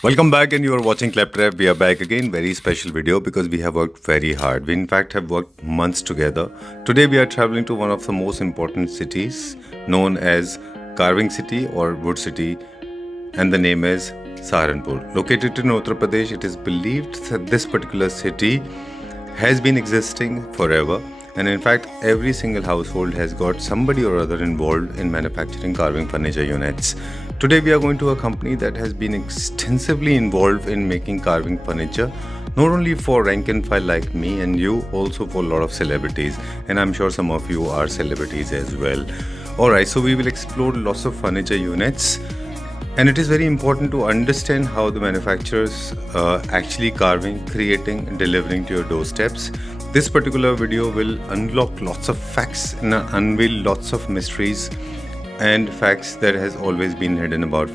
Welcome back, and you are watching Claptrap. We are back again, very special video because we have worked very hard. We in fact have worked months together. Today we are traveling to one of the most important cities known as Carving City or Wood City, and the name is Saharanpur. Located in Uttar Pradesh, it is believed that this particular city has been existing forever, and in fact every single household has got somebody or other involved in manufacturing carving furniture units. Today we are going to a company that has been extensively involved in making carving furniture, not only for rank and file like me and you, also for a lot of celebrities, and I'm sure some of you are celebrities as well. Alright, so we will explore lots of furniture units, and it is very important to understand how the manufacturers actually carving, creating and delivering to your doorsteps. This particular video will unlock lots of facts and unveil lots of mysteries and facts that has always been hidden about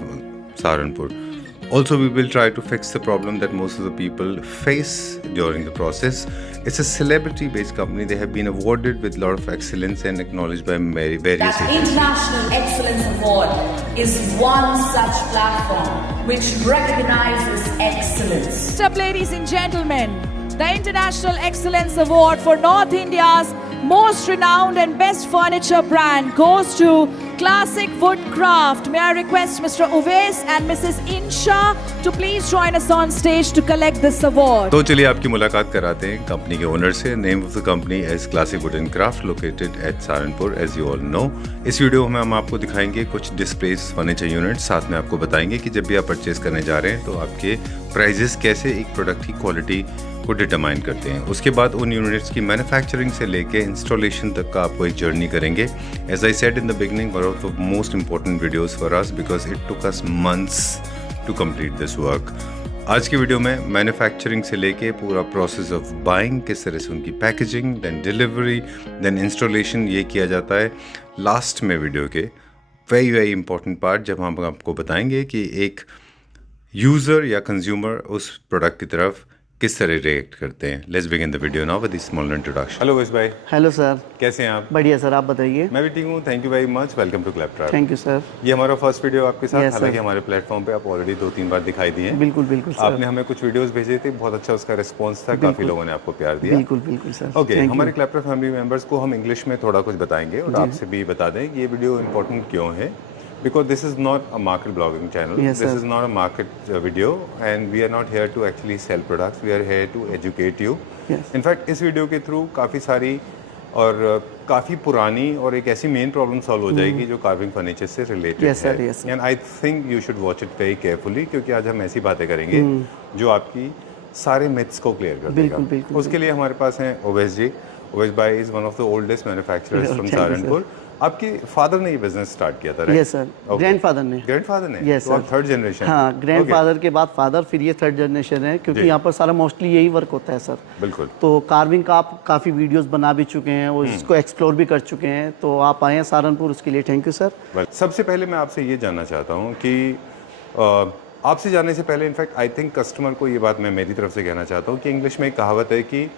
Saharanpur. Also, we will try to fix the problem that most of the people face during the process. It's a celebrity-based company. They have been awarded with a lot of excellence and acknowledged by various agencies. The International Excellence Award is one such platform which recognizes excellence. Ladies and gentlemen, the International Excellence Award for North India's most renowned and best furniture brand goes to Classic Woodcraft. May I request Mr. Uwais and Mrs. Insha to please join us on stage to collect this award. तो चलिए आपकी मुलाकात कराते हैं company के owner से. Name of the company is classic wood and craft, located at Saharanpur, as you all know. इस video में हम आपको दिखाएंगे कुछ डिस्प्लेस फर्नीचर यूनिट, साथ में आपको बताएंगे कि जब भी आप परचेज करने जा रहे हैं तो आपके प्राइजेस कैसे एक प्रोडक्ट की क्वालिटी को डिटरमाइन करते हैं. उसके बाद उन यूनिट्स की मैन्युफैक्चरिंग से लेके इंस्टॉलेशन तक का आपको एक जर्नी करेंगे. As I said in the beginning, one of the most important videos for us because it took us months to complete this work. आज की वीडियो में मैन्युफैक्चरिंग से लेके पूरा प्रोसेस ऑफ बाइंग, किस तरह से उनकी packaging, then delivery, then installation, ये किया जाता है. लास्ट में वीडियो के वेरी इंपॉर्टेंट पार्ट जब हम आपको बताएंगे कि एक यूज़र या कंज्यूमर उस प्रोडक्ट की तरफ किस तरह रिएक्ट करते हैं. Let's begin the video now with small introduction. Hello Uwais भाई. Hello sir. कैसे हैं आप? बढ़िया सर, आप बताइए. मैं भी ठीक हूँ, thank you very much. Welcome to Claptrap. Thank you sir. ये हमारा फर्स्ट वीडियो आपके साथ. Yes, हालांकि हमारे प्लेटफॉर्म पे आप ऑलरेडी 2-3 बार दिखाई दिए हैं. बिल्कुल बिल्कुल सर. आपने हमें कुछ वीडियोस भेजे थे, बहुत अच्छा उसका रिस्पांस था, काफी लोगों ने आपको प्यार दिया. बिल्कुल बिल्कुल सर. ओके, हमारे क्लैपट्रैप फैमिली मेंबर्स को हम इंग्लिश में थोड़ा कुछ बताएंगे और आपसे भी बता दें कि ये वीडियो इंपॉर्टेंट क्यों है. Because this is not a market blogging channel. Yes, this sir. is not a market video, and we are not here to actually sell products. We are here to educate you. Yes. In fact, इस video के through काफ़ी सारी और काफ़ी पुरानी और एक ऐसी मेन प्रॉब्लम सॉल्व हो जाएगी जो कार्विंग फर्नीचर से related Yes, sir, yes, sir. And I think you should watch it very carefully, क्योंकि आज हम ऐसी बातें करेंगे जो आपकी सारे मिथ्स को क्लियर कर देगा. बिल्कुल. उसके लिए हमारे पास हैं उवैस जी. उवैस भाई is one of the oldest manufacturers from Saharanpur. आपके फादर ने ये बिजनेस स्टार्ट किया था, राइट? Yes sir. ग्रैंडफादर ने. ग्रैंडफादर ने? यस तो आप सर. Third generation? हाँ, ग्रैंडफादर के बाद फादर, फिर ये थर्ड जनरेशन है, क्योंकि यहाँ पर सारा मोस्टली यही वर्क होता है सर. बिल्कुल. तो कार्विंग का आप काफ़ी वीडियोस बना भी चुके हैं और इसको एक्सप्लोर भी कर चुके हैं, तो आप आए हैं सहारनपुर, उसके लिए थैंक यू सर. सबसे पहले मैं आपसे ये जानना चाहता हूँ कि आपसे जानने से पहले इनफैक्ट आई थिंक कस्टमर को ये बात मैं मेरी तरफ से कहना चाहता हूँ कि इंग्लिश में एक कहावत है कि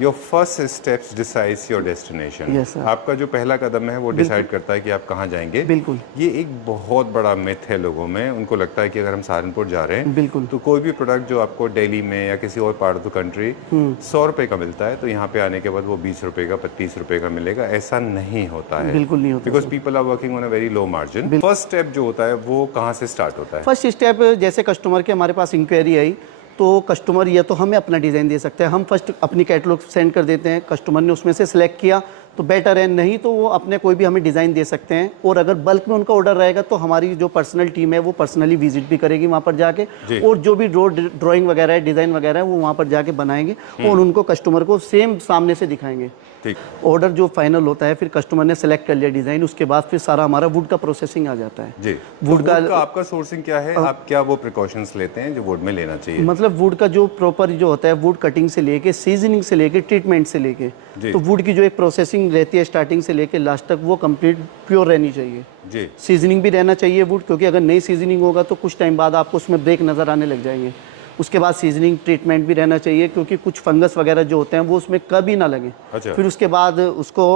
your first steps decides your destination. Yes, sir. आपका जो पहला कदम है वो डिसाइड करता है कि आप कहाँ जाएंगे. बिल्कुल. ये एक बहुत बड़ा मिथ है लोगों में. उनको लगता है कि अगर हम सहारनपुर जा रहे हैं बिल्कुल, तो कोई भी प्रोडक्ट जो आपको दिल्ली में या किसी और पार्ट ऑफ द कंट्री 100 रुपए का मिलता है तो यहाँ पे आने के बाद वो 20 रुपए का, 25 रुपए का मिलेगा. ऐसा नहीं होता है. बिल्कुल नहीं होता. Because people are working on a very low margin. First step जो होता है वो कहाँ से स्टार्ट होता है? फर्स्ट स्टेप, जैसे कस्टमर के हमारे पास इंक्वायरी आई तो कस्टमर या तो हमें अपना डिज़ाइन दे सकते हैं. हम फर्स्ट अपनी कैटलॉग सेंड कर देते हैं, कस्टमर ने उसमें से सिलेक्ट किया तो बेटर है, नहीं तो वो अपने कोई भी हमें डिज़ाइन दे सकते हैं. और अगर बल्क में उनका ऑर्डर रहेगा तो हमारी जो पर्सनल टीम है वो पर्सनली विजिट भी करेगी वहाँ पर जाके, और जो भी ड्राइंग वगैरह है, डिज़ाइन वगैरह है, वो वहाँ पर जाके बनाएंगे और उनको कस्टमर को सेम सामने से दिखाएंगे. ठीक. ऑर्डर जो फाइनल होता है, फिर कस्टमर ने सेलेक्ट कर लिया डिज़ाइन, उसके बाद फिर सारा हमारा वुड का प्रोसेसिंग आ जाता है. जी. वुड का आपका सोर्सिंग क्या है? आप क्या वो प्रिकॉशंस लेते हैं जो वुड में लेना चाहिए? मतलब वुड का जो प्रॉपर जो होता है, वुड कटिंग से लेके, सीजनिंग से लेके, ट्रीटमेंट से लेके, तो वुड की जो एक प्रोसेसिंग रहती है स्टार्टिंग से लेके लास्ट तक, वो कंप्लीट प्योर रहनी चाहिए. जी. सीजनिंग भी रहना चाहिए वुड, क्योंकि अगर नई सीजनिंग होगा तो कुछ टाइम बाद आपको उसमें ब्रेक नज़र आने लग जाएंगे. उसके बाद सीजनिंग ट्रीटमेंट भी रहना चाहिए, क्योंकि कुछ फंगस वगैरह जो होते हैं वो उसमें कभी ना लगे. अच्छा. फिर उसके बाद उसको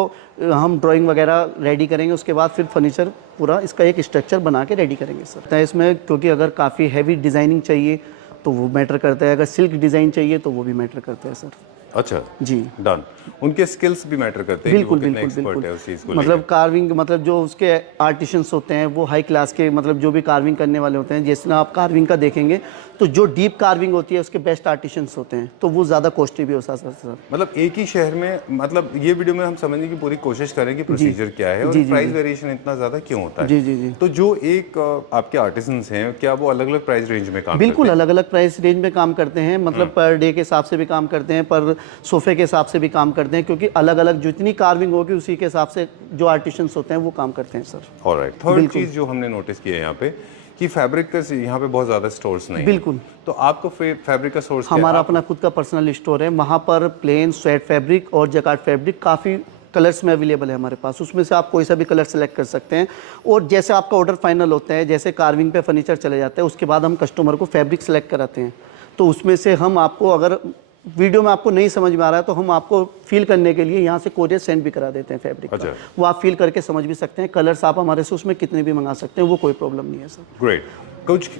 हम ड्राइंग वगैरह रेडी करेंगे, उसके बाद फिर फर्नीचर पूरा इसका एक स्ट्रक्चर बना के रेडी करेंगे सर. इसमें क्योंकि अगर काफ़ी हैवी डिज़ाइनिंग चाहिए तो वो मैटर करता है, अगर सिल्क डिज़ाइन चाहिए तो वो भी मैटर करता है सर। अच्छा जी डन। उनके स्किल्स भी मैटर करते हैं कि बिल्कुल वो कितने बिल्कुल एक्सपर्ट बिल्कुल। है उस चीज़ को मतलब कार्विंग, मतलब जो उसके आर्टिशंस होते हैं वो हाई क्लास के, मतलब जो भी कार्विंग करने वाले होते हैं, जैसे आप कार्विंग का देखेंगे तो जो डीप कार्विंग होती है उसके बेस्ट आर्टिशंस होते हैं, तो वो ज़्यादा कॉस्टली भी हो सकता है सर। मतलब एक ही शहर में, मतलब ये वीडियो में हम समझने की पूरी कोशिश करें कि प्रोसीजर क्या है और प्राइस वेरिएशन इतना ज़्यादा क्यों होता है। जी जी जी। तो जो एक आपके आर्टिसंस हैं, क्या वो अलग अलग प्राइस रेंज में काम बिल्कुल करते अलग अलग प्राइस रेंज में काम करते हैं, मतलब पर डे के हिसाब से भी काम करते हैं, पर सोफे के हिसाब से भी काम करते हैं, क्योंकि अलग अलग जितनी कार्विंग होगी उसी के हिसाब से जो आर्टिशंस होते हैं वो काम करते हैं सर। ऑलराइट। थर्ड चीज़ जो हमने नोटिस की है यहाँ पे कि फैब्रिक का यहाँ पे बहुत ज़्यादा स्टोर्स नहीं है। बिल्कुल। तो आपको फैब्रिक का सोर्स हमारा अपना खुद का पर्सनल स्टोर है, वहाँ पर प्लेन स्वेट फैब्रिक और जकार्ड फैब्रिक काफ़ी कलर्स में अवेलेबल है हमारे पास, उसमें से आप कोई सा भी कलर सेलेक्ट कर सकते हैं। और जैसे आपका ऑर्डर फाइनल होता है, जैसे कार्विंग पे फर्नीचर चले जाते हैं, उसके बाद हम कस्टमर को फैब्रिक सेलेक्ट कराते हैं, तो उसमें से हम आपको, अगर वीडियो में आपको नहीं समझ में आ रहा है तो हम आपको फील करने के लिए यहाँ से कोरियर सेंड भी करा देते हैं फैब्रिक का। वो आप फील करके समझ भी सकते हैं, कलर्स आप हमारे से उसमें कितने भी मंगा सकते हैं, वो कोई प्रॉब्लम नहीं है सर। ग्रेट।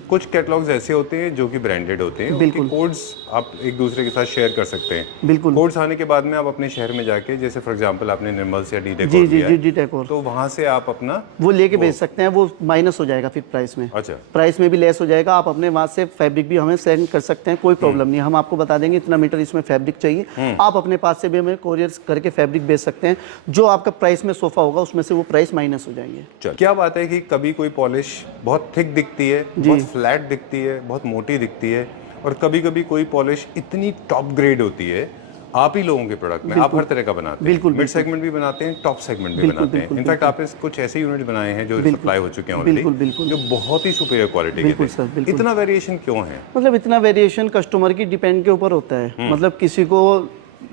कुछ कैटलॉग्स ऐसे होते हैं जो कि ब्रांडेड होते हैं, बिल्कुल। कोड्स आप एक दूसरे के साथ शेयर कर सकते हैं। बिल्कुल। कोड्स आने के बाद में आप अपने शहर में जाके, जैसे फॉर एग्जांपल आपने निर्मल्स या डी जी डेकोर जी लिया जी है, डी डेकोर, तो वहाँ से आप अपना वो लेके भेज सकते हैं, वो माइनस हो जाएगा फिर प्राइस में। अच्छा। प्राइस में भी लेस हो जाएगा, आप अपने वहाँ से फैब्रिक भी हमें सेंड कर सकते हैं, कोई प्रॉब्लम नहीं है। हम आपको बता देंगे इतना मीटर इसमें फैब्रिक चाहिए, आप अपने पास से भी हमें कोरियर करके फैब्रिक भेज सकते हैं। जो आपका प्राइस में सोफा होगा उसमें से वो प्राइस माइनस हो जाएंगे। चल, क्या बात है कि कभी कोई पॉलिश बहुत थिक दिखती है, बहुत फ्लैट दिखती है, बहुत मोटी दिखती है, और कभी कभी कोई पॉलिश इतनी टॉप ग्रेड होती है। आप ही लोगों के प्रोडक्ट में आप हर तरह का बनाते हैं, बिल्कुल, मिड सेगमेंट भी बनाते हैं, टॉप सेगमेंट भी बनाते हैं। इनफैक्ट आपने कुछ ऐसे यूनिट बनाए हैं जो सप्लाई हो चुके हैं ऑलरेडी, जो बहुत ही सुपीरियर क्वालिटी के थे। इतना वेरिएशन क्यों है? मतलब इतना वेरिएशन कस्टमर की डिपेंड के ऊपर होता है। मतलब किसी को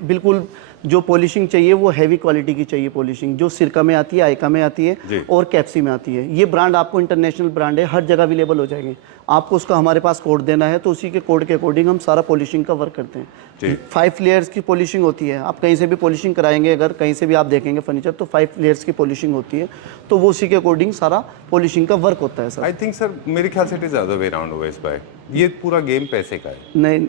बिल्कुल जो पॉलिशिंग चाहिए वो हैवी क्वालिटी की चाहिए पॉलिशिंग, जो सिरका में आती है, आइका में आती है और कैप्सी में आती है। ये ब्रांड आपको इंटरनेशनल ब्रांड है, हर जगह अवेलेबल हो जाएंगे। आपको उसका हमारे पास कोड देना है, तो उसी के कोड के अकॉर्डिंग हम सारा पॉलिशिंग का वर्क करते हैं। 5 लेयर्स की पॉलिशिंग होती है, आप कहीं से भी पॉलिशिंग कराएंगे, अगर कहीं से भी आप देखेंगे फर्नीचर तो 5 लेयर्स की पॉलिशिंग होती है, तो वो उसी के अकॉर्डिंग सारा पॉलिशिंग का वर्क होता है सर। आई थिंक सर, मेरे ख्याल से it is other way around होगा इस बार। ये पूरा गेम पैसे का है। नहीं,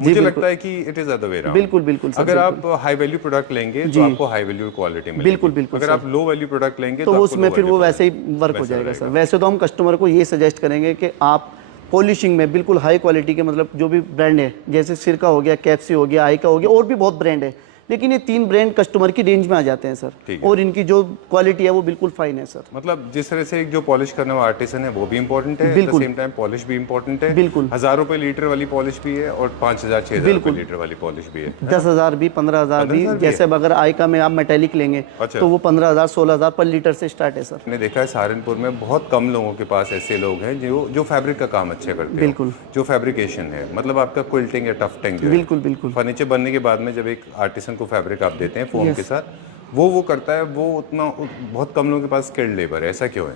मुझे लगता है कि it is other way around. बिल्कुल बिल्कुल सर। अगर आप हाई वैल्यू प्रोडक्ट लेंगे तो आपको हाई वैल्यू क्वालिटी मिलेगी। बिल्कुल बिल्कुल। अगर आप लो वैल्यू प्रोडक्ट लेंगे तो उसमें फिर वो वैसे ही वर्क हो जाएगा सर। वैसे तो हम कस्टमर को ये सजेस्ट करेंगे कि आप पॉलिशिंग में बिल्कुल हाई क्वालिटी के, मतलब जो भी ब्रांड है, जैसे सिरका हो गया, कैप्सी हो गया, आइका हो गया, और भी बहुत ब्रांड है, लेकिन ये 3 ब्रांड कस्टमर की रेंज में आ जाते हैं सर, और इनकी जो क्वालिटी है वो बिल्कुल फाइन है सर। मतलब जिस तरह से जो पॉलिश करने वाला आर्टिसन है वो भी इंपॉर्टेंट है, at the same time polish भी इंपॉर्टेंट है। बिल्कुल। 1000 रुपए लीटर वाली पॉलिश भी है और 5000-6000 रुपए लीटर वाली पॉलिश भी है। 10,000 भी, 15,000 भी। जैसे अगर आइका में आप मेटेलिक लेंगे तो वो 15,000 16,000 पर लीटर से स्टार्ट है सर। मैंने देखा है सहारनपुर में बहुत कम लोगों के पास ऐसे लोग हैं जो फैब्रिक का काम अच्छा करते हैं। बिल्कुल। जो फैब्रिकेशन है, मतलब आपका क्विल्टिंग या टफ्टिंग जो है, बिल्कुल बिल्कुल। फर्नीचर बनने के बाद में जब एक आर्टिसन को फैब्रिक आप देते हैं फोम के साथ, वो करता है, वो उतना बहुत कम लोगों के पास स्किल्ड लेबर है। ऐसा क्यों है?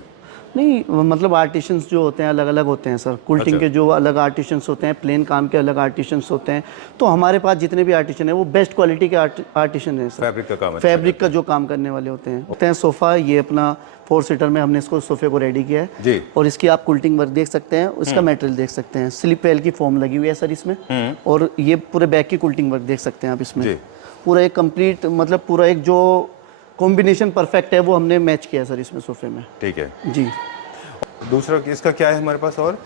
नहीं, मतलब आर्टिशंस जो होते हैं अलग अलग होते हैं सर। कुल्टिंग के जो अलग आर्टिशंस होते हैं, प्लेन काम के अलग आर्टिशंस होते हैं, तो हमारे पास जितने भी आर्टिशन है वो बेस्ट क्वालिटी के आर्टिशन है सर। फैब्रिक का काम, फैब्रिक का जो काम करने वाले होते हैं। सोफा, ये अपना 4 सीटर में हमने इसको सोफे को रेडी किया है जी। और इसकी आप कुल्टिंग वर्क देख सकते हैं, उसका मटेरियल देख सकते हैं, स्लिप वेल की फॉर्म लगी हुई है सर इसमें, और ये पूरे बैक की कुल्टिंग वर्क देख सकते हैं आप इसमें। पूरा एक कंप्लीट, मतलब पूरा एक जो कॉम्बिनेशन परफेक्ट है वो हमने मैच किया सर इसमें सोफे में। ठीक है जी। दूसरा इसका क्या है हमारे पास? और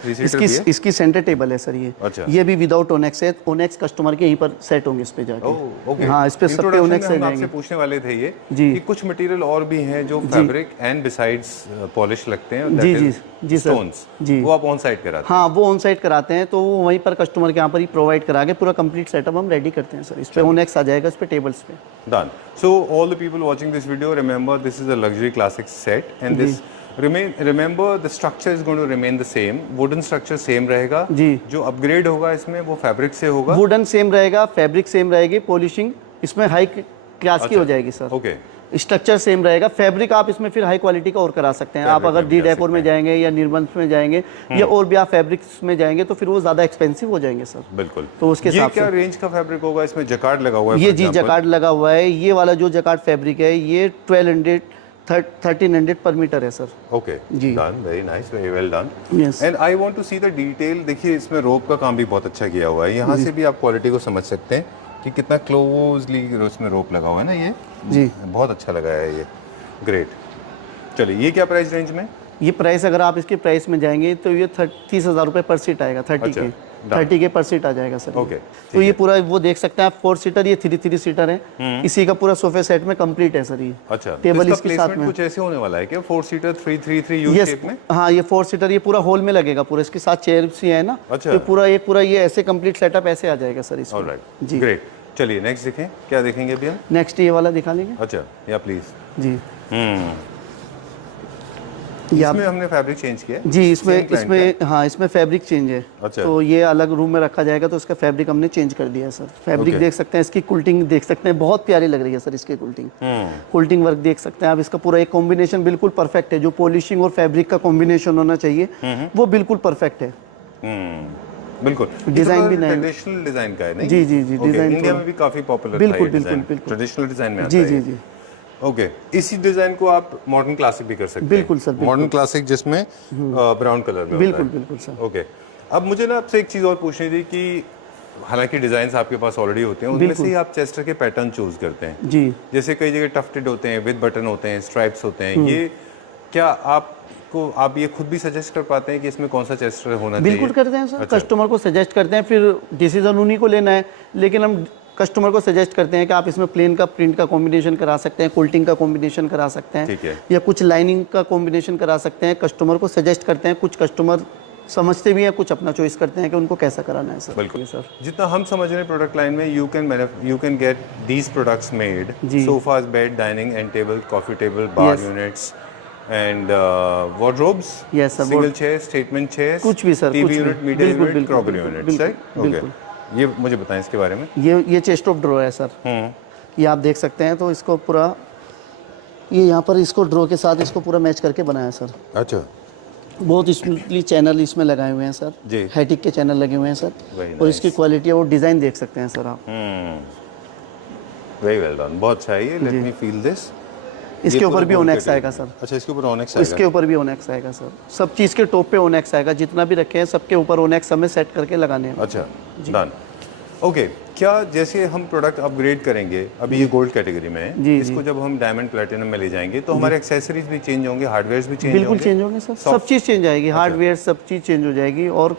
इसकी सेंटर टेबल है सर ये। अच्छा। ये भी विदाउट ओनेक्स है, ओनेक्स कस्टमर के यहीं पर सेट होंगे इस पे जाके। ओके। हाँ, इस पे सब पे ओनेक्स हम आपसे पूछने वाले थे ये जी कि कुछ मटेरियल और भी हैं जो फैब्रिक एंड बिसाइड्स पॉलिश लगते हैं। जी जी जी सर। स्टोन्स जी, वो आप ऑन साइट कराते हैं? हाँ, वो ऑन साइट कराते हैं, तो वो वहीं पर कस्टमर के यहाँ पर ही प्रोवाइड करा के पूरा कंप्लीट सेटअप हम रेडी करते हैं सर। इस पे ओनेक्स आ जाएगा, इस पे टेबल्स पे। Done. So all the people watching this video, remember this is a luxury classic set and this remember the structure is going to remain the same, wooden structure same रहेगा जी। जो upgrade होगा इसमें वो fabric से होगा। Wooden same रहेगा, fabric same रहेगी, polishing इसमें हाई क्लास की हो जाएगी सर। ओके। स्ट्रक्चर सेम रहेगा, फैब्रिक आप इसमें फिर हाई क्वालिटी का और करा सकते हैं। आप अगर डी डेकोर में जाएंगे या निर्बंध में जाएंगे या और भी आप फैब्रिक्स में जाएंगे तो फिर वो ज्यादा एक्सपेंसिव हो जाएंगे सर। बिल्कुल। तो उसके हिसाब से क्या रेंज का फैब्रिक होगा इसमें? जकार्ड लगा हुआ है? ये जी जकार्ड लगा हुआ है। ये वाला जो जकार्ड फैब्रिक है ये 1300 पर मीटर है सर। ओके जी। Done, very nice, very well done. Yes. And I want to see the detail. देखिए इसमें रोप का काम भी बहुत अच्छा किया हुआ है। यहाँ से भी आप क्वालिटी को समझ सकते हैं कि कितना क्लोजली इसमें रोप लगा हुआ है ना। ये जी बहुत अच्छा लगा है ये। ग्रेट। चलिए ये क्या प्राइस रेंज में? ये प्राइस अगर आप इसके प्राइस में जाएंगे तो ये 30,000 रुपये पर सीट आएगा। 30 के पर सीट आ जाएगा सर। ओके, तो ये पूरा वो देख सकते हैं आप 4 सीटर, ये 3 सीटर है। इसी का पूरा सोफे सेट में कंप्लीट है सर ये। अच्छा, टेबल तो इसके साथ में कुछ ऐसे होने वाला है क्या? 4 सीटर 3 यू यस शेप में? हाँ, ये 4 सीटर ये पूरा हॉल में लगेगा पूरा। इसके साथ चेयर भी है ना। अच्छा। तो पूरा ये ऐसे कंप्लीट सेटअप ऐसे आ जाएगा सर इसमें। ऑलराइट, जी ग्रेट। चलिए नेक्स्ट देखें, क्या देखेंगे अभी हम? नेक्स्ट ये वाला दिखा लेंगे। अच्छा, या प्लीज। जी इसमें हमने फैब्रिक चेंज किया है? जी Same client का? हाँ, इसमें फैब्रिक चेंज है। अच्छा। तो ये अलग रूम में रखा जाएगा तो इसका फैब्रिक हमने चेंज कर दिया है सर। Fabric Okay. देख सकते हैं, इसकी कुल्टिंग देख सकते हैं, बहुत प्यारी लग रही है सर इसकी कुल्टिंग। कुल्टिंग वर्क देख सकते हैं आप। इसका पूरा एक कॉम्बिनेशन बिल्कुल परफेक्ट है। जो पॉलिशिंग और फैब्रिक का कॉम्बिनेशन होना चाहिए वो बिल्कुल परफेक्ट है। बिल्कुल। डिजाइन भी नया। ट्रेडिशनल डिजाइन का है नहीं? जी, जी, जी, Okay, डिजाइन इंडिया थोड़ा- में भी काफी पॉपुलर बिल्कुल, बिल्कुल, बिल्कुल। ट्रेडिशनल डिजाइन में आता जी है। जी जी ओके, इसी डिजाइन को आप मॉडर्न क्लासिक भी कर सकते हैं। बिल्कुल सर, बिल्कुल। मॉडर्न क्लासिक जिसमें ब्राउन कलर में बिल्कुल होता है। बिल्कुल सर। ओके, अब मुझे ना आपसे एक चीज और पूछनी थी कि हालांकि डिजाइन आपके पास ऑलरेडी होते हैं, उनमें से ही आप चेस्टर के पैटर्न चूज करते हैं। जी जैसे कई जगह टफ्टेड होते हैं, विद बटन होते हैं, स्ट्राइप्स होते हैं। ये क्या आप ये खुद भी सजेस्ट कर पाते हैं कि इसमें कौन सा चेस्टर होना चाहिए? बिल्कुल करते हैं सर। अच्छा। कस्टमर को सजेस्ट करते हैं, फिर डिसीजन उन्हीं को लेना है। लेकिन हम कस्टमर को सजेस्ट करते हैं कि आप इसमें प्लेन का प्रिंट का कॉम्बिनेशन करा सकते हैं, कोल्टिंग का कॉम्बिनेशन करा सकते हैं, ठीक है। या कुछ लाइनिंग का कॉम्बिनेशन करा सकते हैं। कस्टमर को सजेस्ट करते हैं। कुछ कस्टमर समझते भी हैं, कुछ अपना चॉइस करते हैं कि उनको कैसा कराना है सर। बिल्कुल सर। जितना हम समझ रहे हैं प्रोडक्ट लाइन में, you can get these products made, जी। Sofas, bed, dining and table, coffee table, bar Yes. Units and wardrobes, Yes, sir. Single chair, statement chair, कुछ भी सर, टीवी कुछ यूनिट, भी। मीडिया बिल्कुल, यूनिट, बिल्कुल, crockery बिल्कुल, unit, right? बिल्कुल, okay, ये मुझे बताएं इसके बारे में। ये चेस्ट ऑफ ड्रॉ है सर। ये आप देख सकते हैं। तो इसको पूरा ये यहाँ पर इसको ड्रॉ के साथ इसको पूरा मैच करके बनाया सर। अच्छा, बहुत स्मूथली चैनल इसमें लगाए हुए हैं सर। जी। हैटिक के चैनल लगे हुए हैं सर। Very और इसकी nice. क्वालिटी और डिज़ाइन देख सकते हैं सर आप। वेरी वेल डन, बहुत अच्छा है ये। Let me feel this. इसके ऊपर भी ओनेक्स आएगा सर। अच्छा, इसके ऊपर ओनेक्स आएगा। इसके ऊपर भी ओनेक्स आएगा सर। सब चीज़ के टॉप पे ओनेक्स आएगा। जितना भी रखे हैं सबके ऊपर ओनेक्स हमें सेट करके लगाने हैं। अच्छा, डन। ओके, क्या जैसे हम प्रोडक्ट अपग्रेड करेंगे, अभी ये गोल्ड कैटेगरी में है, जी, इसको जब हम डायमंड प्लेटिनम में ले जाएंगे तो हमारे एक्सेसरीज भी चेंज होंगे, हार्डवेयर भी चेंज होंगे? बिल्कुल चेंज होंगे सर। सब चीज़ चेंज आएगी। हार्डवेयर सब चीज़ चेंज हो जाएगी और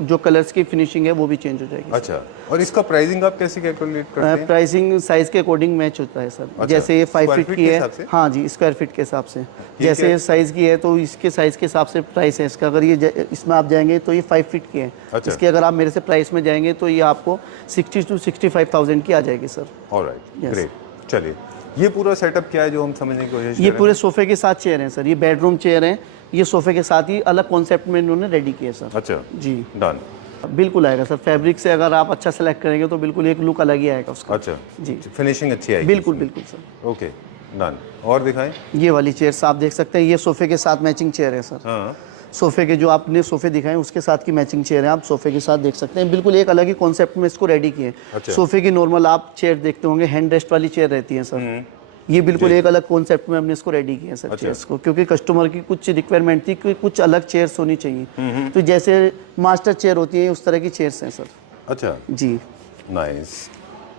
जो कलर्स की फिनिशिंग है वो भी चेंज हो जाएगी। अच्छा, और इसका प्राइसिंग आप कैसे कैलकुलेट करते हैं? प्राइसिंग साइज के अकॉर्डिंग मैच होता है सर। अच्छा, जैसे ये 5 स्क्वायर फीट फीट की के है। हिसाब से? हाँ जी, स्क्वायर फीट के हिसाब से। जैसे है। ये साइज की है तो इसके साइज के हिसाब से प्राइस है इसका। अगर ये इसमें आप जाएंगे तो ये 5 फीट की है। अच्छा। इसकी अगर आप मेरे से प्राइस में जाएंगे तो ये आपको 60 to 65,000 की आ जाएगी सर। Alright, Yes. ग्रेट। चलिए, ये पूरा सेटअप क्या है जो हम समझने की कोशिश कर ये रहे पूरे सोफे के साथ चेयर हैं सर। ये बेडरूम चेयर हैं। ये सोफे के साथ ही अलग कॉन्सेप्ट में इन्होंने रेडी किए सर। हैं? अच्छा, जी डन। बिल्कुल आएगा सर। फैब्रिक से अगर आप अच्छा सेलेक्ट करेंगे तो बिल्कुल एक लुक अलग ही आएगा उसका। अच्छा जी। फिनिशिंग अच्छी आएगी? बिल्कुल बिल्कुल सर। Okay, done. और दिखाएं। ये वाली चेयर्स आप देख सकते हैं। ये सोफे के साथ मैचिंग चेयर है सर। हाँ, सोफे के जो आपने सोफे दिखाए उसके साथ की मैचिंग चेयर है। आप सोफे के साथ देख सकते हैं। बिल्कुल एक अलग ही कॉन्सेप्ट में इसको रेडी किए। अच्छा। सोफे की नॉर्मल आप चेयर देखते होंगे, हैंड रेस्ट वाली चेयर रहती है सर। ये बिल्कुल एक अलग कॉन्सेप्ट में हमने इसको रेडी किया सर चेयर्स को, क्योंकि कस्टमर की कुछ रिक्वायरमेंट थी कि कुछ अलग चेयर्स होनी चाहिए। तो जैसे मास्टर चेयर होती है उस तरह की चेयर्स हैं सर। अच्छा, जी नाइस।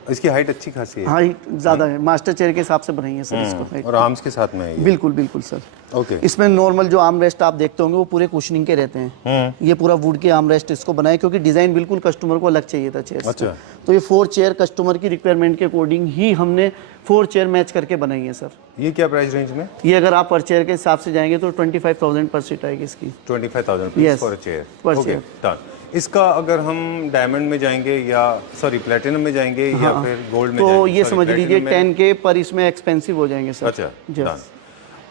इसकी हाइट अच्छी खासी है। हाइट ज़्यादा है। मास्टर चेयर के हिसाब से बनाई है सर इसको height। और आर्म्स के साथ में है ये। बिल्कुल बिल्कुल सर। ओके, इसमें नॉर्मल जो आर्म रेस्ट आप देखते होंगे वो पूरे कुशनिंग के रहते हैं। ये पूरा वुड के आर्म रेस्ट इसको बनाए क्योंकि डिजाइन बिल्कुल कस्टमर को अलग चाहिए था चेयर। अच्छा। तो ये 4 चेयर कस्टमर की रिक्वायरमेंट के अकॉर्डिंग ही हमने 4 चेयर मैच करके बनाई है सर। ये क्या प्राइस रेंज में? ये अगर आप पर चेयर के हिसाब से जाएंगे तो 25,000 पर सीट आएगी इसकी। 25,000 Yes, for a chair. per okay, chair। Done. इसका अगर हम डायमंड में जाएंगे या सॉरी प्लेटिनम में जाएंगे या फिर गोल्ड में तो जाएंगे? ये Sorry, समझ लीजिए platinum में- 10K पर इसमें एक्सपेंसिव हो जाएंगे सर। अच्छा, Yes। डन।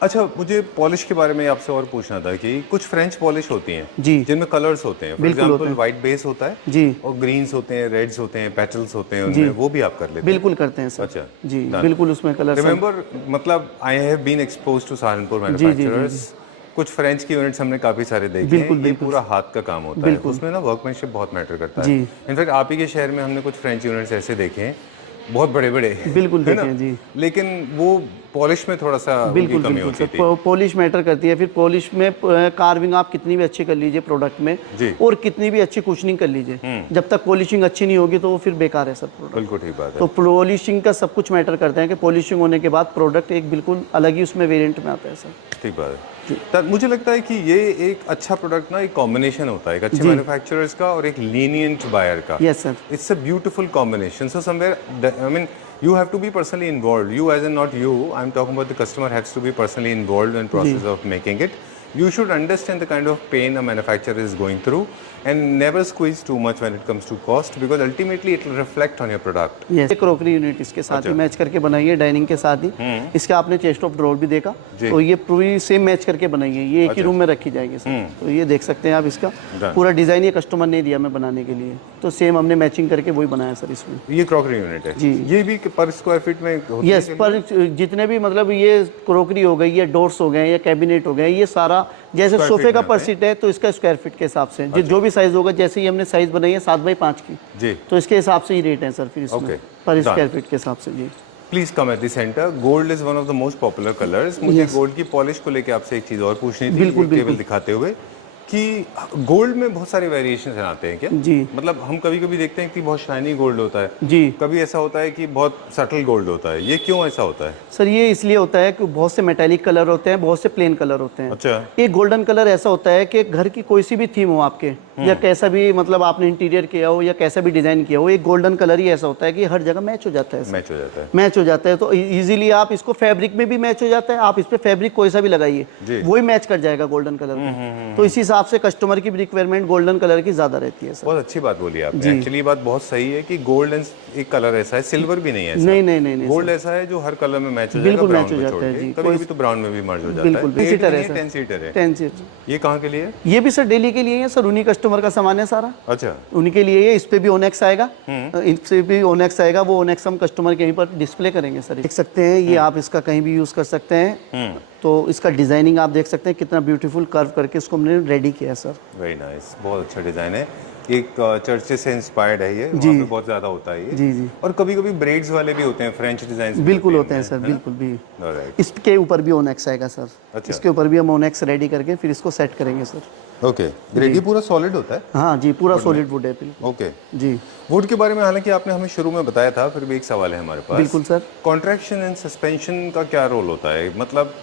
अच्छा, मुझे पॉलिश के बारे में आपसे और पूछना था कि कुछ फ्रेंच पॉलिश होती हैं जी। जिनमें कलर्स होते हैं। फॉर बिल्कुल होते एग्जांपल हैं। व्हाइट बेस होता है जी और ग्रीन्स होते हैं, रेड्स होते हैं, पेटल्स होते हैं उनमें, वो भी आप कर लेते हैं? बिल्कुल करते हैं सर। अच्छा, जी done। बिल्कुल उसमें कलर रिमेंबर, मतलब I have been exposed to Saharanpur जी, जी, मैन्युफैक्चरर्स। कुछ फ्रेंच की यूनिट्स हमने काफी सारे देखे बिल्कुल, हैं। ये बिल्कुल। पूरा हाथ का काम होता है, उसमें ना वर्कमैनशिप बहुत मैटर करता है। जी। इनफैक्ट आप ही के शहर में हमने कुछ फ्रेंच यूनिट्स ऐसे देखे हैं बहुत बड़े बड़े, बिल्कुल है ना? देखे हैं जी। लेकिन वो पॉलिश में थोड़ा सा उनकी बिल्कुल कमी बिल्कुल होती सर, थी। पॉलिश मैटर करती है। फिर पॉलिश में कार्विंग आप कितनी भी अच्छी कर लीजिए प्रोडक्ट में, जी। और कितनी भी अच्छी कुशनिंग कर लीजिए, जब तक पॉलिशिंग अच्छी नहीं होगी तो वो फिर बेकार है सर प्रोडक्ट। बिल्कुल ठीक बात है। तो पॉलिशिंग का सब कुछ मैटर करता है कि पॉलिशिंग होने के बाद प्रोडक्ट एक बिल्कुल अलग ही उसमें वेरिएंट में आता है सर। ठीक बात है। तब मुझे लगता है कि ये एक अच्छा प्रोडक्ट ना एक कॉम्बिनेशन होता है, एक अच्छे मैन्युफैक्चरर्स का और एक लीनियंट बायर का। Yes sir. It's a beautiful combination. So somewhere, I mean, you have to be personally involved. You as in not you. I'm talking about the customer has to be personally involved in process of making it. You should understand the kind of pain a manufacturer is going through and never squeeze too much when it comes to cost because ultimately it will reflect on your product. Yes, crockery unit इसके साथ ही match करके बनाई है, dining के साथ ही। इसका आपने chest of drawer भी देखा, तो ये पूरी सेम मैच करके बनाई है, ये एक ही रूम में रखी जाएगी सर। तो ये देख सकते हैं आप, इसका पूरा डिजाइन ये कस्टमर ने दिया मैं बनाने के लिए, तो सेम हमने मैचिंग करके वही बनाया सर इसमें। ये क्रॉकरी यूनिट है जी। ये भी पर स्क्वायर फीट में होती है? यस, पर जितने भी मतलब ये क्रोकरी हो गई, ये डोर्स हो गए या कैबिनेट हो गए, ये सारा जैसे सोफे का पर सीट है तो इसका स्क्वायर फीट के हिसाब से जो भी साइज होगा, जैसे ही हमने साइज बनाई है 7x5 की जी, तो इसके हिसाब से ही रेट है सर फिर इसमें Okay. पर स्क्वायर फीट के हिसाब से जी। Please come at the centre. Gold is one of the most popular colours. मुझे गोल्ड की पॉलिश को लेके आपसे एक चीज और पूछनी थी, बिल्कुल, टेबल बिल्कुल। दिखाते हुए, कि गोल्ड में बहुत सारे वेरिएशन आते हैं क्या? जी। मतलब हम कभी कभी देखते हैं कि बहुत शाइनी गोल्ड होता है, जी। कभी ऐसा होता है कि बहुत सटल गोल्ड होता है, ये क्यों ऐसा होता है? सर ये इसलिए होता है कि बहुत से मेटालिक कलर होते हैं, बहुत से प्लेन कलर होते हैं। अच्छा। एक गोल्डन कलर ऐसा होता है कि घर की कोई सी भी थीम हो आपके, या कैसा भी मतलब आपने इंटीरियर किया हो या कैसा भी डिजाइन किया हो, एक गोल्डन कलर ही ऐसा होता है कि हर जगह मैच हो जाता है। मैच हो जाता है। मैच हो जाता है, तो इजीली आप इसको फैब्रिक में भी मैच हो जाता है, आप इस पे फैब्रिक कोई सा भी लगाइए वही मैच कर जाएगा गोल्डन कलर में। तो इस हिसाब से कस्टमर की रिक्वायरमेंट गोल्डन कलर की ज्यादा रहती है सर। बहुत अच्छी बात बोली आपने। एक्चुअली ये बात बहुत सही है कि गोल्ड एक कलर ऐसा है, सिल्वर भी नहीं है ऐसा। नहीं गोल्ड ऐसा है जो हर कलर में मैच हो जाएगा, बिल्कुल ब्राउन मैच हो में जाता छोड़ है के। जी। कभी कभी तो ब्राउन में भी मर्ज हो जाता बिल्कुल, है। 10 सीटर है 10 सीटर है। 10 सीटर। ये कहाँ के लिए? ये भी सर डेली के लिए है सर, उन्हीं कस्टमर का सामान है सारा। अच्छा। उन्हीं के लिए है। इस पे भी ओनेक्स आएगा, इस पे भी ओनेक्स आएगा, वो ओनेक्स हम कस्टमर के यहीं पर डिस्प्ले करेंगे सर। देख सकते हैं ये आप इसका कहीं भी यूज कर सकते हैं। तो इसका डिजाइनिंग आप देख सकते हैं कितना ब्यूटीफुल कर्व करके इसको हमने रेडी किया है सर। वेरी नाइस, बहुत अच्छा डिजाइन है। एक चर्च से इंस्पायर्ड है ये, वहाँ पे बहुत ज्यादा होता है ये। जी जी। और कभी कभी ब्रेड्स वाले भी होते हैं, फ्रेंच डिजाइन बिल्कुल होते हैं सर, बिल्कुल भी। ऑलराइट। इसके ऊपर भी ओनेक्स आएगा सर। अच्छा। इसके ऊपर भी हम ओनेक्स रेडी करके फिर इसको सेट करेंगे सर। ओके। ग्रेड पूरा सॉलिड होता है? हाँ जी, पूरा सॉलिड वुड है बिल्कुल। ओके जी वुड के बारे में हालांकि आपने हमें शुरू में बताया था, फिर भी एक सवाल है हमारे पास। बिल्कुल सर। कॉन्ट्रैक्शन एंड सस्पेंशन का क्या रोल होता है? मतलब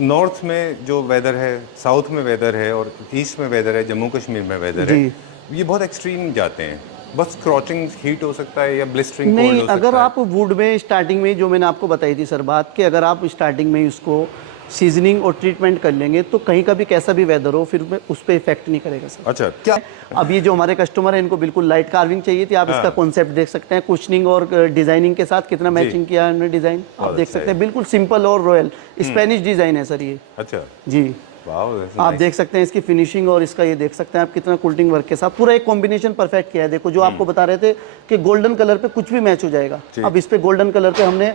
नॉर्थ में जो वेदर है, साउथ में वेदर है और ईस्ट में वेदर है, जम्मू कश्मीर में वेदर है, ये बहुत एक्सट्रीम जाते हैं। बस स्क्रॉचिंग हीट हो सकता है या ब्लिस्टरिंग कोल्ड हो नहीं, सकता अगर है? आप वुड में स्टार्टिंग में जो मैंने आपको बताई थी सर बात, कि अगर आप स्टार्टिंग में इसको सीजनिंग और ट्रीटमेंट कर लेंगे तो कहीं का भी कैसा भी वेदर हो फिर उस पर इफेक्ट नहीं करेगा सर। अच्छा। क्या अब ये जो हमारे कस्टमर है इनको बिल्कुल लाइट कार्विंग चाहिए थी, आप इसका कॉन्सेप्ट देख सकते हैं, कुशनिंग और डिजाइनिंग के साथ कितना मैचिंग किया है डिजाइन आप देख सकते हैं। बिल्कुल सिंपल और रॉयल स्पेनिश डिजाइन है सर ये। अच्छा जी। वाह, आप देख सकते हैं इसकी फिनिशिंग और इसका ये देख सकते हैं आप कितना कुल्टिंग वर्क के साथ पूरा एक कॉम्बिनेशन परफेक्ट किया है। देखो जो आपको बता रहे थे कि गोल्डन कलर पे कुछ भी मैच हो जाएगा, अब इस पे गोल्डन कलर पे हमने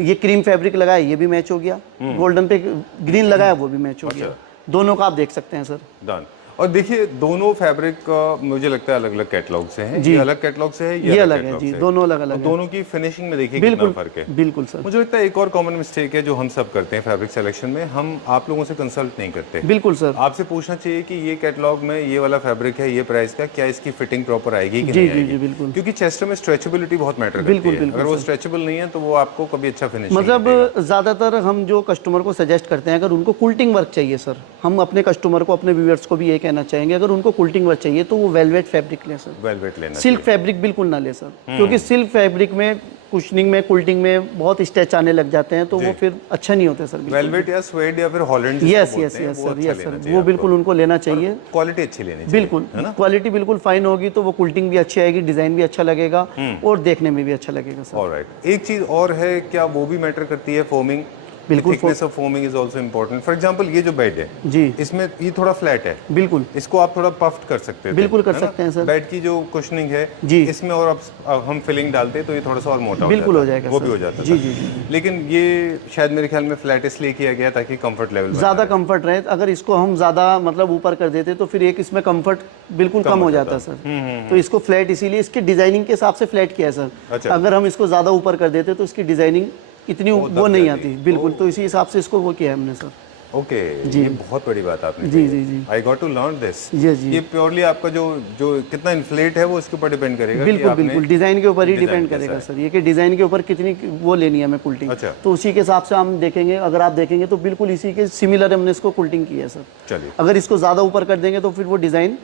ये क्रीम फैब्रिक लगाया, ये भी मैच हो गया। गोल्डन पे ग्रीन लगाया, वो भी मैच हो गया। दोनों का आप देख सकते हैं सर। डन। और देखिए दोनों फैब्रिक का मुझे लगता है अलग अलग कैटलॉग से हैं। ये अलग कैटलॉग से है, ये अलग है जी, दोनों अलग अलग है। दोनों की फिनिशिंग में देखिए कितना फर्क है। बिल्कुल सर। मुझे लगता है एक और कॉमन मिस्टेक है जो हम सब करते हैं फैब्रिक सिलेक्शन में, हम आप लोगों से कंसल्ट नहीं करते। बिल्कुल सर। आपसे पूछना चाहिए कि ये कैटलॉग में ये वाला फैब्रिक है, ये प्राइस का, क्या इसकी फिटिंग प्रॉपर आएगी कि नहीं आएगी? बिल्कुल। क्योंकि चेस्टर में स्ट्रेचेबिलिटी बहुत मैटर करती है। अगर वो स्ट्रेचेबल नहीं है तो वो आपको कभी अच्छा फिनिश मतलब ज्यादातर हम जो कस्टमर को सजेस्ट करते हैं, अगर उनको कुल्टिंग वर्क चाहिए सर, हम अपने कस्टमर को, अपने व्यूअर्स को भी ये कहना चाहेंगे, अगर उनको कुल्टिंग वर्क चाहिए तो वो वेलवेट फैब्रिक लें सर। वेलवेट लेना, सिल्क फैब्रिक बिल्कुल ना ले सर, क्योंकि सिल्क फैब्रिक में कुशनिंग में कुल्टिंग में बहुत स्टेच आने लग जाते हैं तो वो फिर अच्छा नहीं होते सर। वेलवेट या स्वेड या फिर Holland, yes yes yes sir, yes sir, वो बिल्कुल उनको लेना चाहिए। क्वालिटी अच्छी लेनी चाहिए। बिल्कुल, क्वालिटी बिल्कुल फाइन होगी तो वो कुल्टिंग भी अच्छी आएगी, डिजाइन भी अच्छा लगेगा और देखने में भी अच्छा लगेगा सर। ऑलराइट। एक चीज और है, क्या वो भी मैटर करती है फोमिंग? बिल्कुल thickness of foaming is also important. For example ये जो बेड है जी इसमें ये थोड़ा फ्लैट है, बिल्कुल इसको आप थोड़ा पफ्ड कर सकते हैं, बिल्कुल कर सकते हैं सर। बेड की जो कुशनिंग है जी इसमें और अब हम फिलिंग डालते हैं तो ये थोड़ा सा और मोटा बिल्कुल हो जाएगा वो सर। भी हो जाता जी था। जी जी लेकिन ये शायद मेरे ख्याल में फ्लैट इसलिए किया गया ताकि कंफर्ट लेवल ज़्यादा कंफर्ट रहे। अगर इसको हम ज़्यादा मतलब ऊपर कर देते तो फिर एक इसमें कंफर्ट बिल्कुल कम हो जाता सर। तो इसको फ्लैट इसीलिए इसकी डिजाइनिंग के हिसाब से फ्लैट किया है सर। अच्छा। अगर हम इसको ज़्यादा ऊपर कर देते तो इसकी डिजाइनिंग इतनी वो नहीं आती बिल्कुल, तो इसी हिसाब से इसको वो किया है हमने सर। ओके ये बहुत बड़ी बात आपने जी जी जी I got to learn this. जी जी ये प्योरली आपका जो जो कितना इन्फ्लेट है वो इसके ऊपर डिपेंड करेगा कि बिल्कुल आपने बिल्कुल डिजाइन के ऊपर ही डिजाइन डिपेंड कैसा करेगा है। सर, ये कि डिजाइन के ऊपर कितनी वो लेनी है हमें कुल्टिंग। अच्छा। तो उसी के हिसाब से हम देखेंगे, अगर आप देखेंगे तो बिल्कुल इसी के सिमिलर हमने इसको कुल्टिंग की है सर। चलिए अगर इसको ज़्यादा ऊपर कर देंगे तो फिर वो डिज़ाइन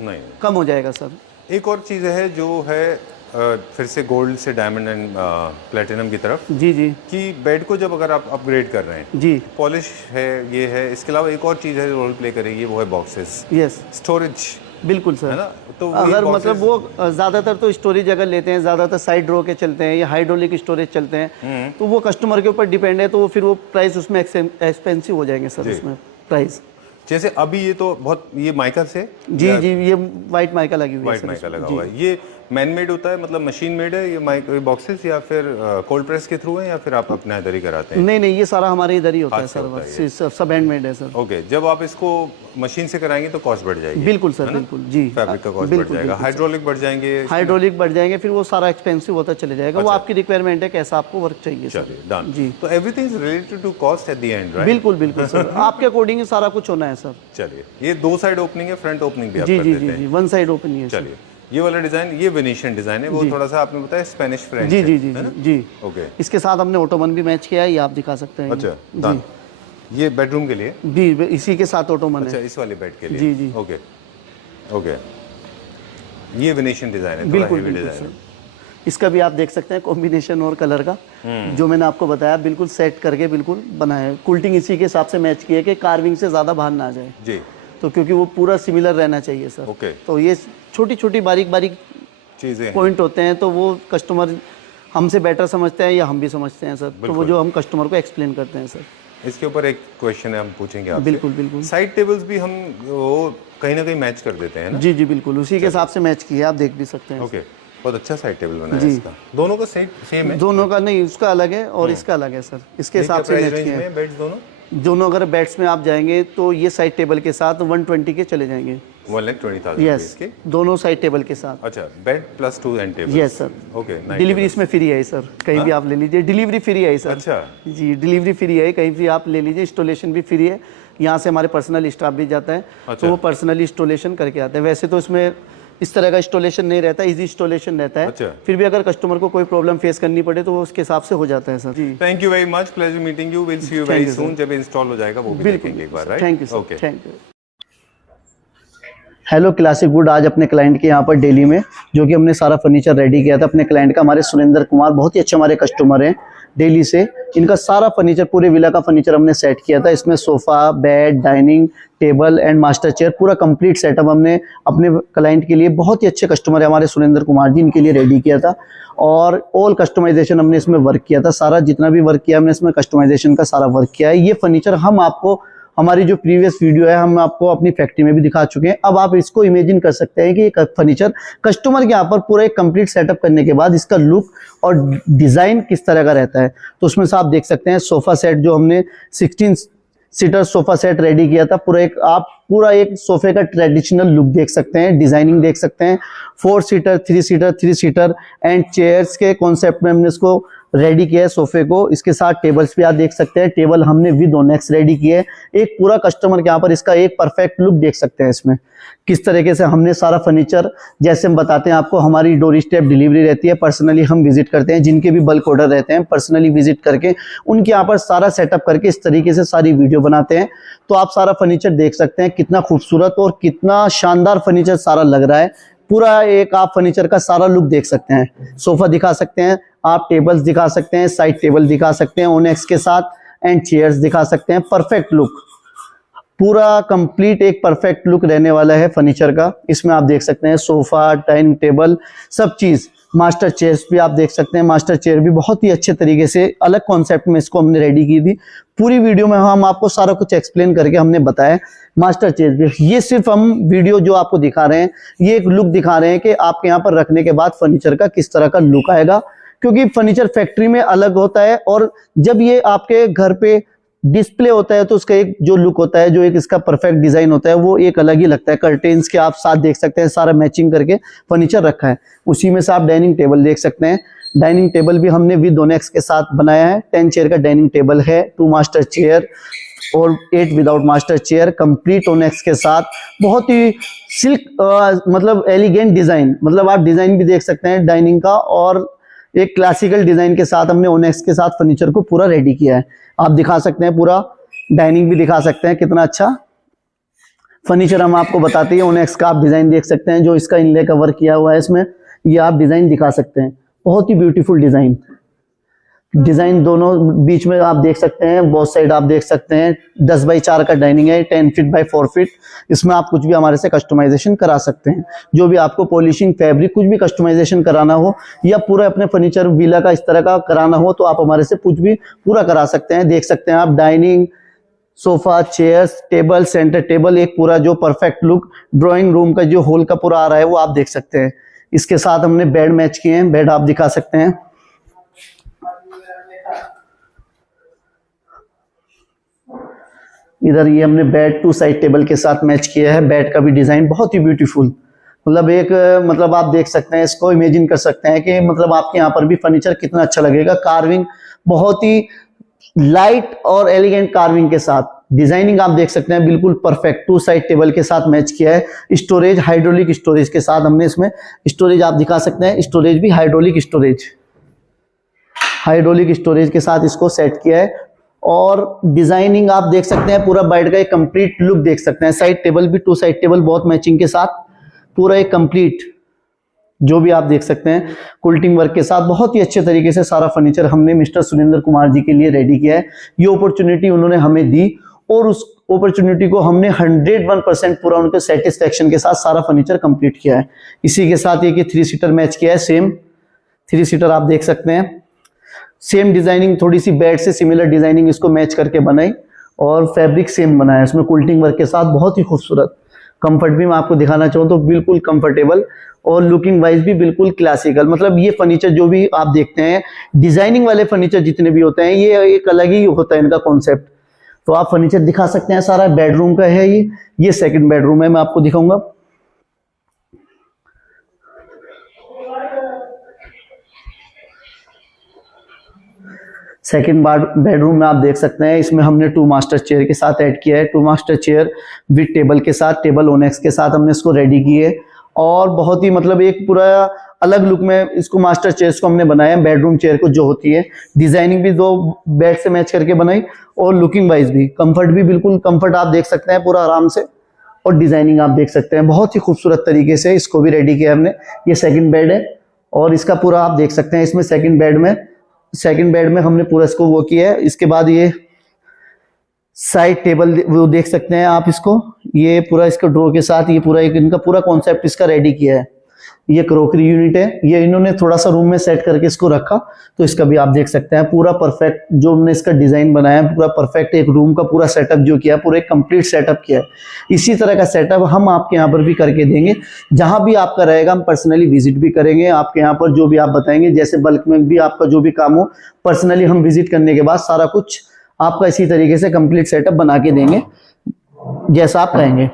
नहीं कम हो जाएगा सर। एक और चीज़ है जो है फिर से गोल्ड से डायमंड एंड प्लेटिनम की तरफ जी जी कि बेड को जब अगर आप अपग्रेड कर रहे हैं, जी पॉलिश है ये है, इसके अलावा एक और चीज़ है रोल प्ले करेगी वो है बॉक्सेस, यस स्टोरेज बिल्कुल है सर। ना। तो वही अगर boxes- मतलब वो ज़्यादातर तो स्टोरेज अगर लेते हैं, ज़्यादातर साइड रो के चलते हैं या हाइड्रोलिक स्टोरेज चलते हैं, तो वो कस्टमर के ऊपर डिपेंड है, तो वो फिर वो प्राइस उसमें एक्सपेंसिव हो जाएंगे सर उसमें प्राइस। जैसे अभी ये तो बहुत ये माइका से जी जी ये वाइट माइका लगी हुई है वाइट सर माइका इसमें। लगा जी। हुआ है। ये मैन मेड होता है, मतलब मशीन मेड है ये बॉक्सेस, या फिर कोल्ड प्रेस के थ्रू है, या फिर आप अपना इधर ही कराते हैं? नहीं नहीं ये सारा हमारे इधर ही होता है हाथ से होता है सर, सब हैंडमेड है सर। ओके जब आप इसको मशीन से कराएंगे तो कॉस्ट बढ़ जाएगी, बिल्कुल सर बिल्कुल जी। फैब्रिक का कॉस्ट बढ़ बिल्कुल, जाएगा, बिल्कुल, हाइड्रोलिक बढ़ जाएंगे, हाइड्रोलिक बढ़ जाएंगे, फिर वो सारा एक्सपेंसिव होता चले जाएगा। वो आपकी रिक्वायरमेंट है कैसा आपको वर्क चाहिए सर। चलिए डन। जी तो everything is related to cost at the end, right? बिल्कुल बिल्कुल सर आपके अकॉर्डिंग ही सारा कुछ होना है सर। चलिए ये दो साइड ओपनिंग है, फ्रंट ओपनिंग भी आप जी कर जी देते जी हैं। जी वन साइड ओपन ही है सर। चलिए ये वाला डिजाइन, ये वेनेशियन डिजाइन है, वो थोड़ा सा आपने बताया स्पेनिश फ्रेंच जी है, जी जी है ना? जी जी ओके इसके साथ हमने ओटोमन भी मैच किया है, ये आप दिखा सकते हैं। अच्छा डन। ये बेडरूम के लिए, जी इसी के साथ ओटोमन अच्छा है। इस वाले बेड के लिए, जी, जी। Okay okay. ये वेनेशियन डिजाइन है, थोड़ा बिल्कुल हेवी बिल्कुल डिजाइन सर। इसका भी आप देख सकते हैं कॉम्बिनेशन और कलर का, जो मैंने आपको बताया बिल्कुल सेट करके बिल्कुल बनाया है। कुल्टिंग इसी के हिसाब से मैच की है कि कार्विंग से ज़्यादा बाहर ना आ जाए, जी। तो क्योंकि वो पूरा सिमिलर रहना चाहिए सर। ओके तो ये छोटी छोटी बारीक बारीक चीजें हैं। पॉइंट होते हैं, तो वो कस्टमर हमसे बेटर समझते हैं या हम भी समझते हैं सर, तो वो जो हम कस्टमर को एक्सप्लेन करते हैं सर। इसके ऊपर एक क्वेश्चन है, हम पूछेंगे आपसे। बिल्कुल बिल्कुल साइड टेबल्स भी हम वो कहीं ना कहीं मैच कर देते हैं ना? जी जी बिल्कुल उसी के हिसाब से मैच किया, आप देख भी सकते हैं। ओके बहुत अच्छा साइड टेबल बना है जी। इसका। दोनों का सेम है? दोनों का नहीं, उसका अलग है और इसका अलग है सर, इसके हिसाब से मैच किया है। में बेड्स दोनों दोनों अगर बेड्स में आप जाएंगे तो ये साइड टेबल के साथ 120 के चले जाएंगे। 1,20,000 यस इसके। दोनों साइड टेबल के साथ। अच्छा bed plus 2 and table. Yes sir. Okay delivery इसमें फ्री है सर, कहीं भी आप ले लीजिए, डिलीवरी फ्री है सर। अच्छा जी डिलीवरी फ्री है, कहीं भी आप ले लीजिए, इंस्टॉलेशन भी फ्री है। यहाँ से हमारे पर्सनल स्टाफ भी जाता है, तो वो पर्सनली इंस्टॉलेशन करके आते हैं। वैसे तो इसमें इस तरह का इंस्टॉलेशन नहीं रहता, इजी इंस्टॉलेशन रहता है। अच्छा। फिर भी अगर कस्टमर को कोई प्रॉब्लम फेस करनी पड़े तो वो उसके हिसाब से हो जाता है सर। जी thank you very much, pleasure meeting you, will see you very soon. जब इंस्टॉल हो जाएगा वो भी देखेंगे एक बार, right? Thank you sir, okay thank you. Hello Classic Wood, आज अपने क्लाइंट के यहाँ पर दिल्ली में जो कि हमने सारा फर्नीचर रेडी किया था अपने क्लाइंट का। हमारे सुरेंद्र कुमार बहुत ही अच्छे हमारे कस्टमर हैं दिल्ली से। इनका सारा फर्नीचर, पूरे विला का फर्नीचर हमने सेट किया था। इसमें sofa, bed, dining table and master chair, पूरा कंप्लीट सेटअप हमने अपने क्लाइंट के लिए, बहुत ही अच्छे कस्टमर है हमारे सुरेंद्र कुमार जी, इनके लिए रेडी किया था। और ऑल कस्टमाइजेशन हमने इसमें वर्क किया था, सारा जितना भी वर्क किया हमने इसमें कस्टमाइजेशन का सारा वर्क किया है। ये फर्नीचर हम आपको, हमारी जो प्रीवियस वीडियो है हम आपको अपनी फैक्ट्री में भी दिखा चुके हैं। अब आप इसको इमेजिन कर सकते हैं कि ये फर्नीचर कस्टमर के यहाँ पर पूरा एक कंप्लीट सेटअप करने के बाद इसका लुक और डिज़ाइन किस तरह का रहता है। तो उसमें से आप देख सकते हैं सोफ़ा सेट जो हमने 16 सीटर सोफ़ा सेट रेडी किया था। पूरा एक सोफे का ट्रेडिशनल लुक देख सकते हैं, डिजाइनिंग देख सकते हैं। 4 सीटर, 3 सीटर एंड चेयर्स के कॉन्सेप्ट में हमने इसको रेडी किया है सोफे को। इसके साथ टेबल्स भी आप देख सकते हैं, टेबल हमने विद ओनेक्स रेडी किए है। एक पूरा कस्टमर के यहाँ पर इसका एक परफेक्ट लुक देख सकते हैं इसमें किस तरीके से हमने सारा फर्नीचर, जैसे हम बताते हैं आपको, हमारी डोर स्टेप डिलीवरी रहती है, पर्सनली हम विजिट करते हैं। जिनके भी बल्क ऑर्डर रहते हैं पर्सनली विजिट करके उनके यहाँ पर सारा सेटअप करके इस तरीके से सारी वीडियो बनाते हैं। तो आप सारा फर्नीचर देख सकते हैं कितना खूबसूरत और कितना शानदार फर्नीचर सारा लग रहा है। पूरा एक आप फर्नीचर का सारा लुक देख सकते हैं। सोफा दिखा सकते हैं, आप टेबल्स दिखा सकते हैं, साइड टेबल दिखा सकते हैं ओनेक्स के साथ एंड चेयर्स दिखा सकते हैं। परफेक्ट लुक, पूरा कंप्लीट एक परफेक्ट लुक रहने वाला है फर्नीचर का। इसमें आप देख सकते हैं सोफा, डाइनिंग टेबल, सब चीज मास्टर चेयर्स भी आप देख सकते हैं। मास्टर चेयर भी बहुत ही अच्छे तरीके से अलग कॉन्सेप्ट में इसको हमने रेडी की थी। पूरी वीडियो में हम आपको सारा कुछ एक्सप्लेन करके हमने बताया। मास्टर चेयर भी, ये सिर्फ हम वीडियो जो आपको दिखा रहे हैं, ये एक लुक दिखा रहे हैं कि आपके यहाँ पर रखने के बाद फर्नीचर का किस तरह का लुक आएगा, क्योंकि फर्नीचर फैक्ट्री में अलग होता है और जब ये आपके घर पे डिस्प्ले होता है तो उसका एक जो लुक होता है, जो एक इसका परफेक्ट डिजाइन होता है, वो एक अलग ही लगता है। कर्टेन्स के आप साथ देख सकते हैं, सारा मैचिंग करके फर्नीचर रखा है। उसी में से आप डाइनिंग टेबल देख सकते हैं। डाइनिंग टेबल भी हमने विद ओनेक्स के साथ बनाया है। 10 चेयर का डाइनिंग टेबल है, 2 मास्टर चेयर और 8 विदाउट मास्टर चेयर, कंप्लीट ओनेक्स के साथ। बहुत ही सिल्क मतलब एलिगेंट डिजाइन, मतलब आप डिजाइन भी देख सकते हैं डाइनिंग का, और एक क्लासिकल डिजाइन के साथ हमने ओनेक्स के साथ फर्नीचर को पूरा रेडी किया है। आप दिखा सकते हैं, पूरा डाइनिंग भी दिखा सकते हैं, कितना अच्छा फर्नीचर हम आपको बताते हैं। ओनेक्स का आप डिजाइन देख सकते हैं, जो इसका इनले का वर्क किया हुआ है इसमें, ये आप डिजाइन दिखा सकते हैं। बहुत ही ब्यूटीफुल डिजाइन दोनों बीच में आप देख सकते हैं, बोथ साइड आप देख सकते हैं। 10 बाई 4 का डाइनिंग है, 10 फीट बाई 4 फीट। इसमें आप कुछ भी हमारे से कस्टमाइजेशन करा सकते हैं, जो भी आपको पॉलिशिंग, फैब्रिक कुछ भी कस्टमाइजेशन कराना हो, या पूरा अपने फर्नीचर विला का इस तरह का कराना हो, तो आप हमारे से कुछ भी पूरा करा सकते हैं। देख सकते हैं आप dining, sofa, chairs, table, centre table, एक पूरा जो परफेक्ट लुक ड्राइंग रूम का जो हॉल का पूरा आ रहा है वो आप देख सकते हैं। इसके साथ हमने बेड मैच किए हैं, बेड आप दिखा सकते हैं। इधर ये हमने बेड 2 साइड टेबल के साथ मैच किया है। बेड का भी डिजाइन बहुत ही ब्यूटीफुल, मतलब एक मतलब आप देख सकते हैं, इसको इमेजिन कर सकते हैं कि मतलब आपके यहाँ पर भी फर्नीचर कितना अच्छा लगेगा। कार्विंग बहुत ही लाइट और एलिगेंट कार्विंग के साथ, डिजाइनिंग आप देख सकते हैं बिल्कुल परफेक्ट। 2 साइड टेबल के साथ मैच किया है। स्टोरेज हाइड्रोलिक स्टोरेज के साथ हमने इसमें स्टोरेज आप दिखा सकते हैं। स्टोरेज भी हाइड्रोलिक स्टोरेज के साथ इसको सेट किया है। और डिजाइनिंग आप देख सकते हैं, पूरा बेड का एक कंप्लीट लुक देख सकते हैं। साइड टेबल भी 2 साइड टेबल बहुत मैचिंग के साथ, पूरा एक कंप्लीट जो भी आप देख सकते हैं कुल्टिंग वर्क के साथ। बहुत ही अच्छे तरीके से सारा फर्नीचर हमने मिस्टर सुरेंद्र कुमार जी के लिए रेडी किया है। ये अपॉर्चुनिटी उन्होंने हमें दी और उस अपॉर्चुनिटी को हमने 101% पूरा उनके सेटिस्फेक्शन के साथ सारा फर्नीचर कंप्लीट किया है। इसी के साथ एक 3 सीटर मैच किया है, सेम 3 सीटर आप देख सकते हैं। सेम डिजाइनिंग, थोड़ी सी बेड से सिमिलर डिजाइनिंग इसको मैच करके बनाई और फैब्रिक सेम बनाया इसमें कुल्टिंग वर्क के साथ। बहुत ही खूबसूरत। कंफर्ट भी मैं आपको दिखाना चाहूँ तो बिल्कुल कंफर्टेबल और लुकिंग वाइज भी बिल्कुल क्लासिकल। मतलब ये फर्नीचर जो भी आप देखते हैं, डिजाइनिंग वाले फर्नीचर जितने भी होते हैं, ये एक अलग ही होता है इनका कॉन्सेप्ट। तो आप फर्नीचर दिखा सकते हैं, सारा बेडरूम का है। ये सेकंड बेडरूम है, मैं आपको दिखाऊंगा। सेकंड बेडरूम में आप देख सकते हैं, इसमें हमने 2 मास्टर चेयर के साथ ऐड किया है। 2 मास्टर चेयर विद टेबल के साथ, टेबल ओनेक्स के साथ हमने इसको रेडी किए और बहुत ही मतलब एक पूरा अलग लुक में इसको मास्टर चेयर्स को हमने बनाया। बेडरूम चेयर को जो होती है, डिजाइनिंग भी 2 बेड से मैच करके बनाई और लुकिंग वाइज भी कंफर्ट भी बिल्कुल कंफर्ट आप देख सकते हैं पूरा आराम से, और डिजाइनिंग आप देख सकते हैं बहुत ही खूबसूरत तरीके से इसको भी रेडी किया हमने। ये सेकंड बेड है और इसका पूरा आप देख सकते हैं, इसमें सेकंड बेड में हमने पूरा इसको वो किया है। इसके बाद ये साइड टेबल वो देख सकते हैं आप इसको, ये पूरा इसका ड्रॉ के साथ ये पूरा एक इनका पूरा कॉन्सेप्ट इसका रेडी किया है। ये क्रोकरी यूनिट है, ये इन्होंने थोड़ा सा रूम में सेट करके इसको रखा, तो इसका भी आप देख सकते हैं पूरा परफेक्ट जो हमने इसका डिजाइन बनाया है, पूरा परफेक्ट एक रूम का पूरा सेटअप जो किया, पूरा एक कंप्लीट सेटअप किया है। इसी तरह का सेटअप हम आपके यहाँ पर भी करके देंगे। जहां भी आपका रहेगा हम पर्सनली विजिट भी करेंगे आपके यहाँ पर, जो भी आप बताएंगे, जैसे बल्क में भी आपका जो भी काम हो, पर्सनली हम विजिट करने के बाद सारा कुछ आपका इसी तरीके से कंप्लीट सेटअप बना के देंगे जैसा आप कहेंगे।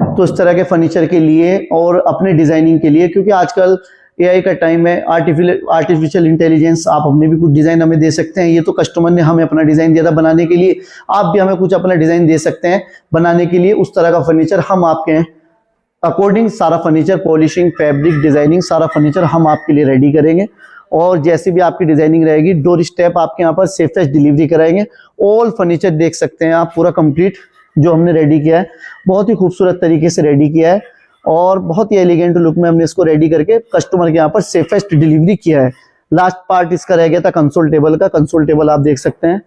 तो इस तरह के फर्नीचर के लिए और अपने डिजाइनिंग के लिए, क्योंकि आजकल एआई का टाइम है, आर्टिफिशियल इंटेलिजेंस, आप अपने भी कुछ डिजाइन हमें दे सकते हैं। ये तो कस्टमर ने हमें अपना डिजाइन दिया था बनाने के लिए, आप भी हमें कुछ अपना डिजाइन दे सकते हैं बनाने के लिए। उस तरह का फर्नीचर हम आपके अकॉर्डिंग सारा फर्नीचर, पॉलिशिंग, फैब्रिक, डिजाइनिंग, सारा फर्नीचर हम आपके लिए रेडी करेंगे। और जैसे भी आपकी डिजाइनिंग रहेगी, डोर स्टेप आपके यहाँ पर सेफेस्ट डिलीवरी कराएंगे। ऑल फर्नीचर देख सकते हैं आप, पूरा कंप्लीट जो हमने रेडी किया है, बहुत ही खूबसूरत तरीके से रेडी किया है और बहुत ही एलिगेंट लुक में हमने इसको रेडी करके कस्टमर के यहाँ पर सेफेस्ट डिलीवरी किया है। लास्ट पार्ट इसका रह गया था कंसोल टेबल का। कंसोल टेबल आप देख सकते हैं,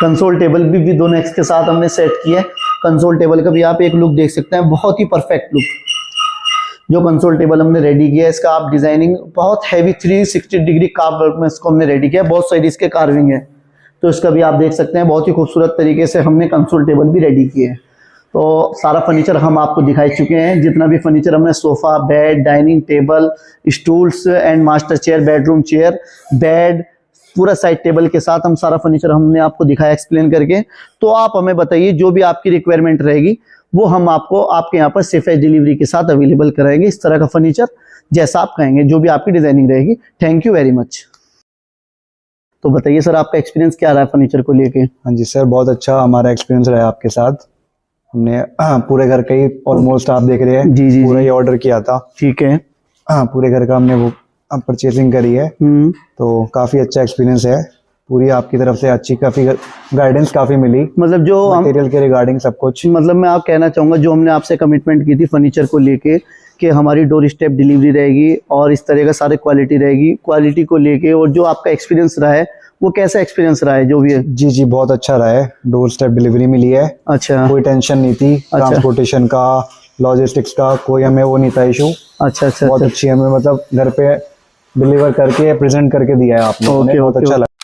कंसोल टेबल भी दोनों एक्स के साथ हमने सेट किया है। कंसोल टेबल का भी आप एक लुक देख सकते हैं, बहुत ही परफेक्ट लुक। जो कंसोल टेबल हमने रेडी किया है, इसका आप डिजाइनिंग बहुत हैवी 360 डिग्री कार्व वर्क में इसको हमने रेडी किया है, बहुत सारी इसके कार्विंग है, तो इसका भी आप देख सकते हैं बहुत ही खूबसूरत तरीके से हमने कंसोल टेबल भी रेडी किए हैं। तो सारा फर्नीचर हम आपको दिखाई चुके हैं, जितना भी फर्नीचर हमने sofa, bed, dining table, stools and master chair, bedroom chair, bed, पूरा साइड टेबल के साथ हम सारा फर्नीचर हमने आपको दिखाया एक्सप्लेन करके। तो आप हमें बताइए जो भी आपकी रिक्वायरमेंट रहेगी वो हम आपको आपके यहाँ पर सेफ एज डिलीवरी के साथ अवेलेबल कराएंगे, इस तरह का फर्नीचर जैसा आप कहेंगे, जो भी आपकी डिजाइनिंग रहेगी। Thank you very much. तो बताइए सर, आपका एक्सपीरियंस क्या रहा है फर्नीचर को लेके? हाँ जी सर, बहुत अच्छा हमारा एक्सपीरियंस रहा आपके साथ। हमने पूरे घर का ही ऑलमोस्ट आप देख रहे हैं, जी पूरा ही ऑर्डर किया था। ठीक है। पूरे घर का हमने वो परचेसिंग करी है, तो काफी अच्छा एक्सपीरियंस है। पूरी आपकी तरफ से अच्छी काफी गाइडेंस काफी मिली, मतलब जो मटेरियल के रिगार्डिंग सब कुछ। मतलब मैं आप कहना चाहूंगा जो हमने आपसे कमिटमेंट की थी फर्नीचर को लेके कि हमारी डोर स्टेप डिलीवरी रहेगी और इस तरह का सारे क्वालिटी रहेगी, क्वालिटी को लेके, और जो आपका एक्सपीरियंस रहा है वो कैसा एक्सपीरियंस रहा है जो भी है? जी जी, बहुत अच्छा रहा है। डोर स्टेप डिलीवरी मिली है। अच्छा। कोई टेंशन नहीं थी ट्रांसपोर्टेशन का, लॉजिस्टिक्स का, कोई हमें वो नहीं था इशू। अच्छा। बहुत अच्छी हमें मतलब घर पे डिलीवर करके प्रेजेंट करके दिया है आप लोगों ने, बहुत अच्छा लगा।